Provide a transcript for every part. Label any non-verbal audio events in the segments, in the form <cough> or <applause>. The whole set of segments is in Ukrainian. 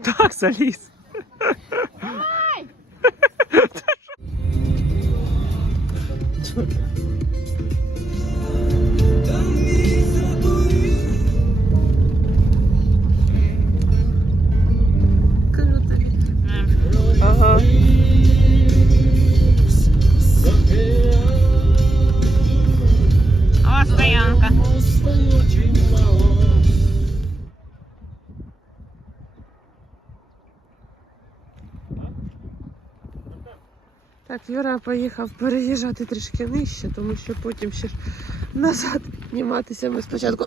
Так, заліз. Тобі. Ага. О, стоянка. Так, Юра поїхав переїжджати трішки нижче, тому що потім ще ж назад підніматися. Ми спочатку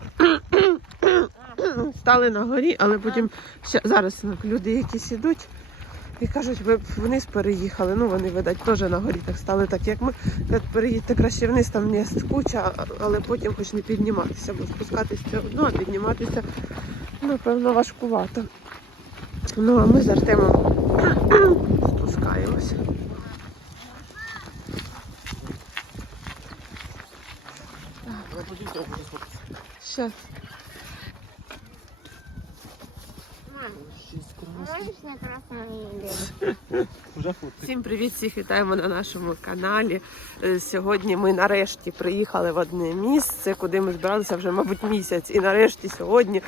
стали на горі, але потім ще зараз люди якісь ідуть і кажуть, ви вниз переїхали. Ну вони видать теж на горі так стали, так як ми. Кажуть, переїдьте краще вниз, там не куча, але потім хоч не підніматися, бо спускатися одно, а підніматися, напевно, важкувато. Ну а ми з Артемом Відео? Всім привіт, всіх вітаємо на нашому каналі. Е, Сьогодні ми нарешті приїхали в одне місце, куди ми збиралися вже, мабуть, місяць. І нарешті сьогодні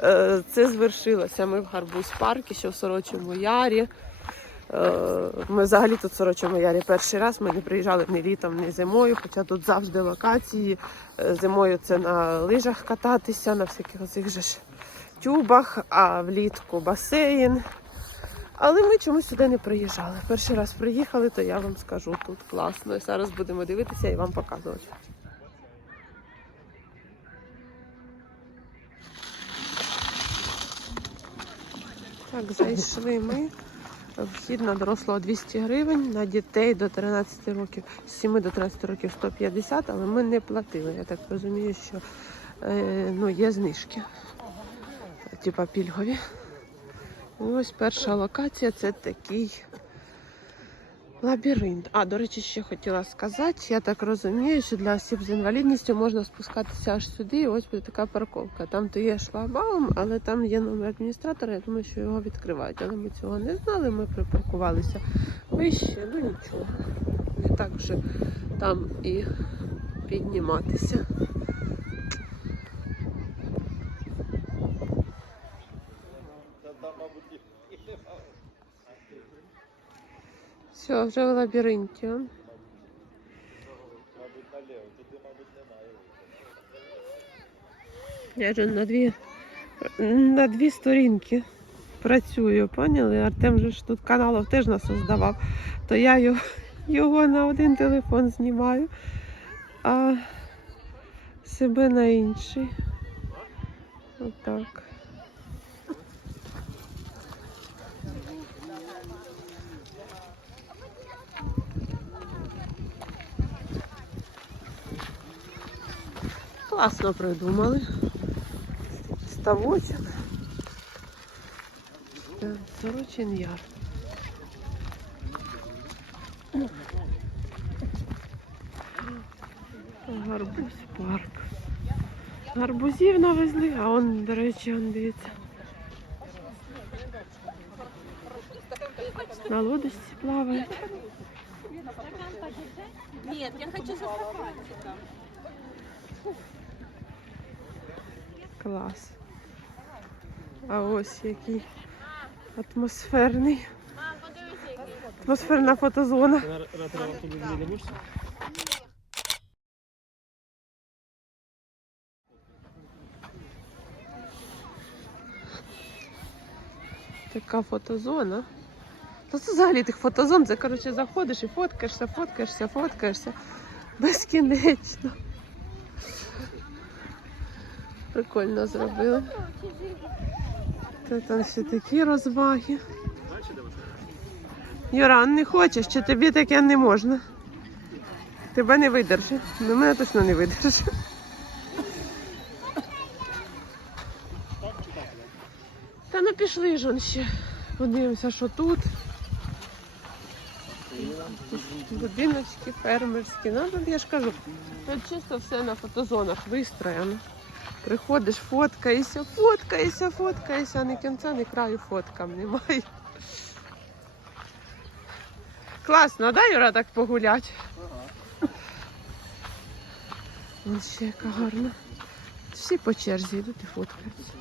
е, це звершилося. Ми в Гарбуз парку, що в Сорочому Ярі. Е, Ми взагалі тут в Сорочому Ярі перший раз. Ми не приїжджали ні літом, ні зимою, хоча тут завжди локації. Е, Зимою це на лижах кататися, на всяких оцих же ж тюбах, а влітку басейн. Але ми чомусь сюди не приїжджали. Перший раз приїхали, то я вам скажу, тут класно. Зараз будемо дивитися і вам показувати. Так, зайшли ми. Вхід на дорослого 200 гривень, на дітей до 13 років, з 7 до 13 років 150, але ми не платили. Я так розумію, що е, ну, є знижки, типа пільгові. Ось перша локація це такий лабіринт. А, до речі, ще хотіла сказати, я так розумію, що для осіб з інвалідністю можна спускатися аж сюди, і ось буде така парковка. Там то є шлагбаум, але там є номер адміністратора, я думаю, що його відкривають. Але ми цього не знали, ми припаркувалися вище, ну нічого. Не так вже там і підніматися. Все, вже в лабіринті. Я вже на дві, на дві сторінки працюю, поняли? Артем же ж тут каналів теж нас создавав, то я його, його на один телефон знімаю, а себе на інший. Отак. Класно придумали. Ставочок. Сорочин яр. Гарбуз парк. Гарбузів навезли, а он, до речі, он дивіться. На лодочці плавають. Нет, я хочу стаканчиком. Клас. А ось який атмосферний. Атмосферна фотозона. Така фотозона. Та це взагалі тих фотозон, це коротше заходиш і фоткаєшся, фоткаєшся, фоткаєшся. Безкінечно. Прикольно зробили. Тут там ще такі розваги. Юран, не хочеш, чи тобі таке не можна? Тебе не видержить. Ну, мене точно не видержить. Та ну пішли ж он ще. Подивимося, що тут. Будиночки фермерські. Ну, тут я ж кажу, тут чисто все на фотозонах вистроєно. Приходиш, фоткаєшся, фоткаєшся, фоткаєшся, а ні кінця, ні краю фоткам немає. Класно, да, Юра, так погулять? Ось ще яка гарна. Всі по черзі йдуть і фоткаються.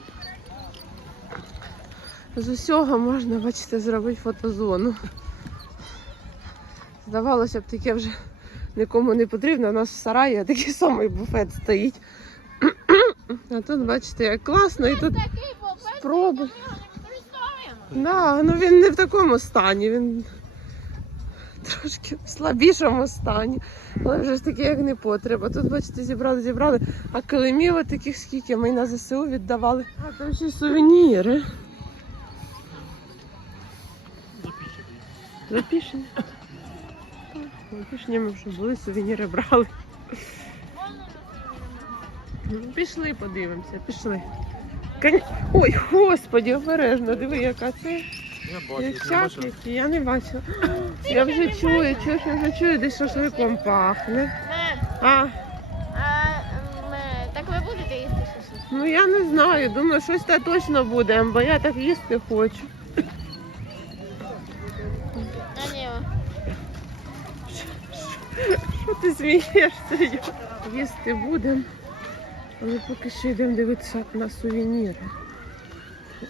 З усього можна, бачите, зробити фотозону. Здавалося б, таке вже нікому не потрібно. У нас в сараї такий самий буфет стоїть. А тут, бачите, як класно, і тут Такий використовуємо. Да, ну він не в такому стані, він трошки в слабішому стані. Але вже ж таки, як не потреба. Тут, бачите, зібрали, зібрали. А килимів от таких скільки ми на ЗСУ віддавали. А там ще й сувеніри. Запішені. Запішені ми вже були, сувеніри брали. Пішли, подивимося, пішли. Ой, господі, обережно, диви, яка це. Я бачу, Як я бачу. я не бачила. <gasps> Я вже чую, чую, я вже чую, десь шашликом пахне. А, а, е, так ви будете їсти шашлик? ну я не знаю, думаю, щось та точно буде, бо я так їсти хочу. Що ти смієшся? Їсти будемо. Але поки що йдемо дивитися на сувеніри.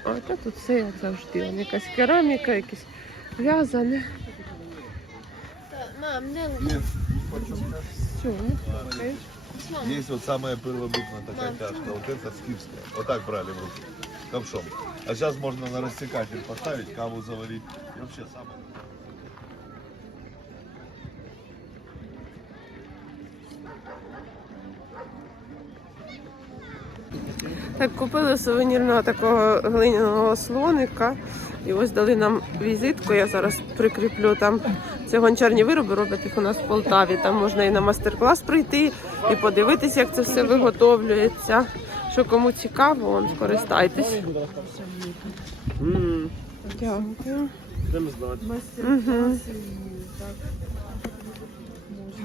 А та тут все як завжди. Якась кераміка, якесь в'язане. Мам, не Все, слухай. Есть вот самая первобытная такая кашка, вот это скифская. Вот так брали в руки, ковшом. А сейчас можно на рассекатель поставить, каву заварить. И вообще самое. Так, купили сувенірного такого глиняного слоника. І ось дали нам візитку. Я зараз прикріплю там. Це гончарні вироби роблять їх у нас в Полтаві. Там можна і на майстер-клас прийти, і подивитися, як це все виготовлюється. Що кому цікаво, вон, скористайтесь. М, Дякую. Будемо знати. Угу.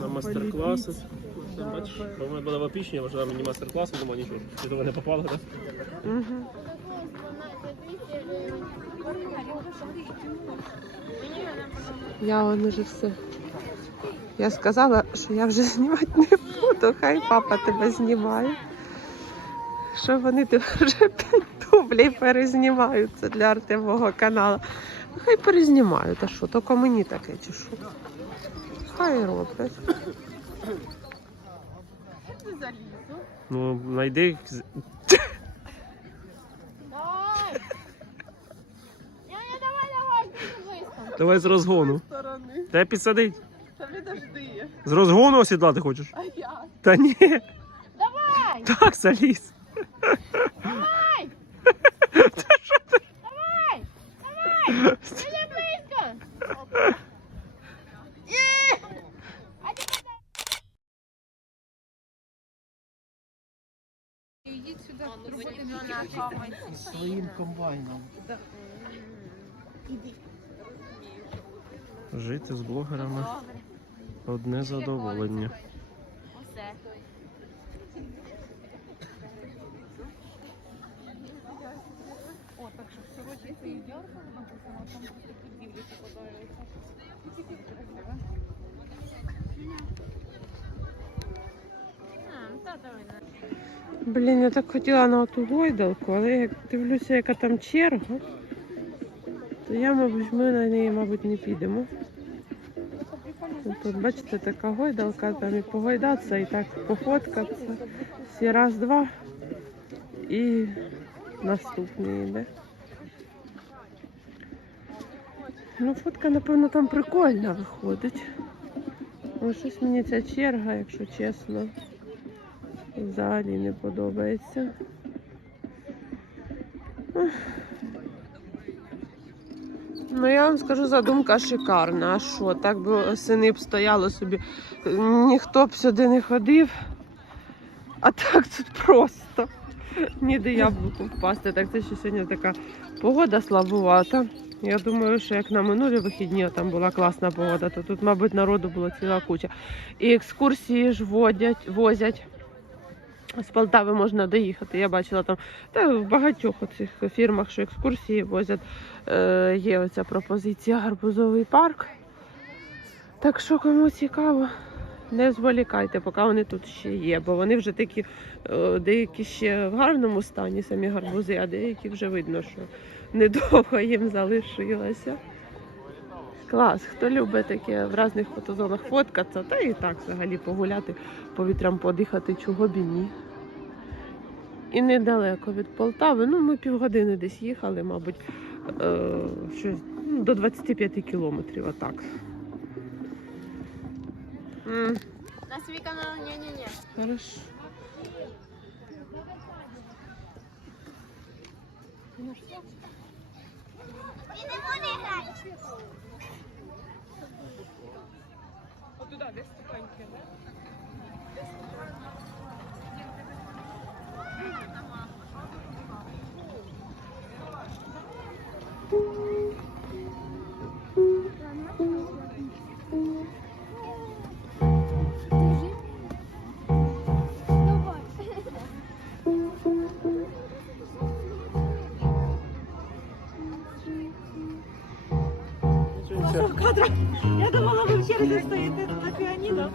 На мастер-класи. Ти Бачиш, в мене була в опічні, мені мастер-клас, думаю, нічого, чи до мене попало, так? Угу. Я вон уже все. Я сказала, що я вже <laughs> знімати не буду, хай папа тебе знімає. Що вони тебе вже п'ять дублів перезнімають це для Артемового каналу. Ну, хай перезнімають, а що, тільки мені таке чи що? Хай роблять. Ну, знайди. Давай! Няня, давай, давай, дуже близько. Давай з розгону. Сторони. Тебе підсадить. Та підожди. З розгону осідлати хочеш? А я? Та ні. Давай! Так, заліз. Давай! Давай! Давай! Дуже близько! Є! А тепер Йдіть сюди, ну, роботи будь не своїм комбайном. Жити з блогерами одне задоволення. Усе. О, так що сьогодні це і дьорка написано, там такі дівчатки подобаються. Та давай. Блін, я так хотіла на ту гойдалку, але як дивлюся, яка там черга, то я, мабуть, ми на неї, мабуть, не підемо. Ну, Тут, бачите, така гойдалка, там і погойдатися, і так пофоткатися. Всі раз-два і наступний йде. Ну, фотка, напевно, там прикольна виходить. Ну, щось мені ця черга, якщо чесно. Взагалі не подобається. Ну, я вам скажу, задумка шикарна. А що, так би сини б стояло собі, ніхто б сюди не ходив. А так тут просто. Ніде яблуку впасти. Так це ще сьогодні така погода слабувата. Я думаю, що як на минулі вихідні там була класна погода, то тут, мабуть, народу була ціла куча. І екскурсії ж водять, возять З Полтави можна доїхати. Я бачила там та в багатьох оцих фірмах, що екскурсії возять, е, є оця пропозиція гарбузовий парк. Так що кому цікаво, не зволікайте, поки вони тут ще є, бо вони вже такі, е, деякі ще в гарному стані, самі гарбузи, а деякі вже видно, що недовго їм залишилося. Клас, хто любить таке в різних фотозонах фоткатися, та і так взагалі погуляти, повітрям подихати, чого б і ні. І недалеко від Полтави. Ну, ми півгодини десь їхали, мабуть, е, щось, ну, до 25 кілометрів, отак. М, На свій канал ні-ні-ні. Хорошо. Я ви стоїте на піаніно.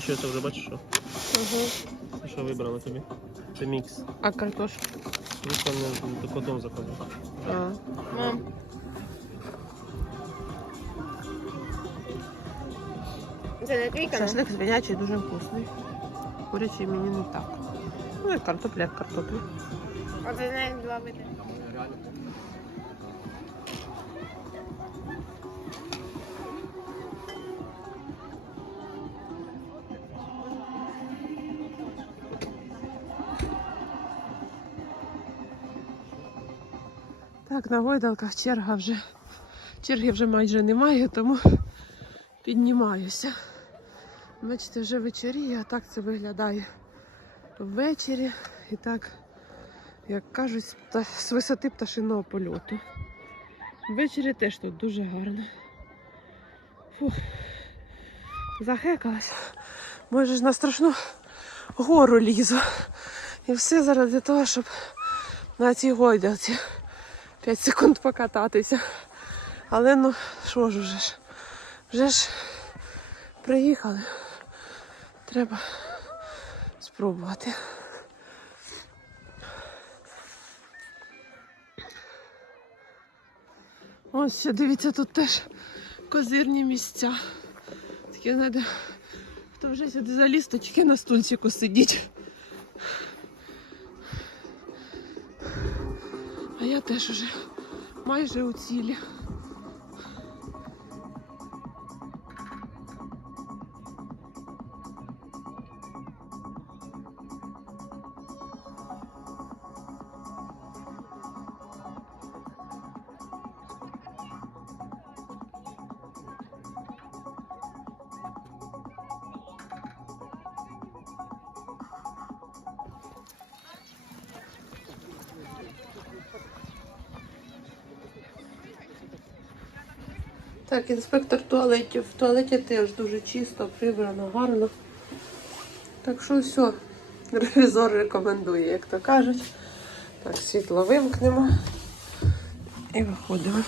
Це вже бачиш, що? Угу. Що вибрала тобі? Це мікс. А картошка? Вийшла мене котом заказав. А. Мам. Це не твій канал? Шашлик свинячий дуже вкусний. Курячий мені не так. Ну і картопля, як картопля. Оце навіть два види. Так, на гойдалках черга вже. Черги вже майже немає, тому піднімаюся. Бачите, вже вечоріє, а так це виглядає ввечері. І так, як кажуть, з висоти пташиного польоту. Ввечері теж тут дуже гарно. Фух. Захекалась. Може ж на страшну гору лізу. І все заради того, щоб на цій гойдалці 5 секунд покататися. Але ну, що ж уже ж? Вже ж приїхали. Треба спробувати. Ось дивіться, тут теж козирні місця. Таке, знаєте, хто вже сюди заліз, то тільки на стульчику сидіть. Я теж уже майже у цілі. Так, інспектор туалетів. В туалеті теж дуже чисто, прибрано, гарно. Так що все, ревізор рекомендує, як то кажуть. Так, світло вимкнемо і виходимо.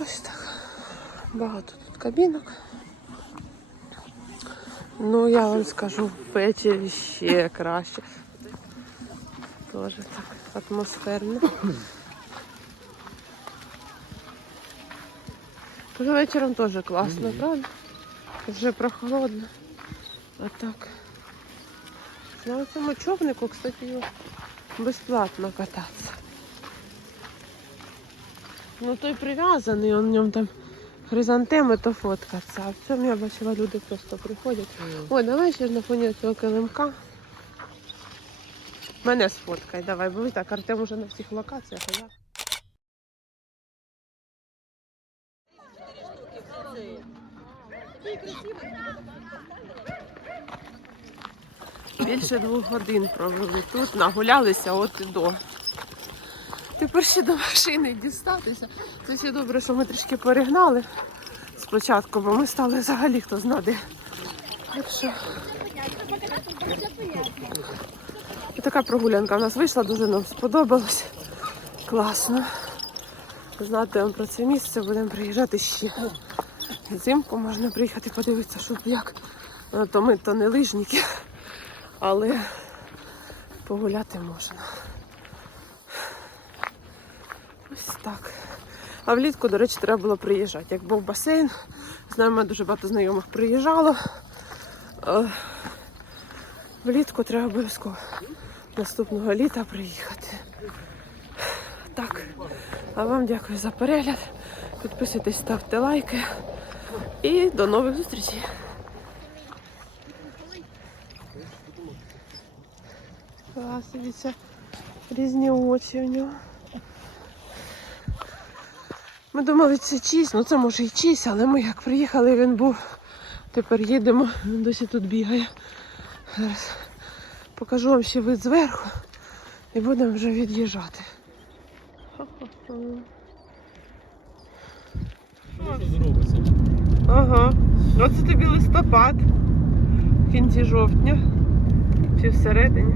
Ось так. Багато тут кабінок. Ну, я вам скажу, ввечері ще краще. Теж так атмосферно. Вже вечором теж класно, правда? Вже прохолодно. А так. На цьому човнику, кстати, безплатно кататися. Ну той прив'язаний, он в ньому там хризантеми, то фоткатися. А в цьому я бачила, люди просто приходять. Ой, давай ще ж на фоні цього килимка. Мене сфоткай, давай, бо ви так, Артем уже на всіх локаціях, а я. Більше двох годин провели тут, нагулялися от і до. Тепер ще до машини дістатися. Це ще добре, що ми трішки перегнали спочатку, бо ми стали взагалі хто зна де. Що. Така прогулянка в нас вийшла, дуже нам сподобалось. Класно. Знати про це місце, будемо приїжджати ще. Взимку можна приїхати подивитися, щоб як. Ну, То ми то не лижники, але погуляти можна. Ось так. А влітку, до речі, треба було приїжджати. Як був басейн, з нами дуже багато знайомих приїжджало. Е, Влітку треба обов'язково наступного літа приїхати. Так. А вам дякую за перегляд. Підписуйтесь, ставте лайки. І до нових зустрічей. Клас, дивіться, різні очі в нього. Ми думали, це чийсь, ну це може і чийсь, але ми як приїхали, він був. Тепер їдемо, він досі тут бігає. Зараз покажу вам ще вид зверху і будемо вже від'їжджати. Що зробиться? Ага. Оце тобі листопад. В кінці жовтня. Чи всередині.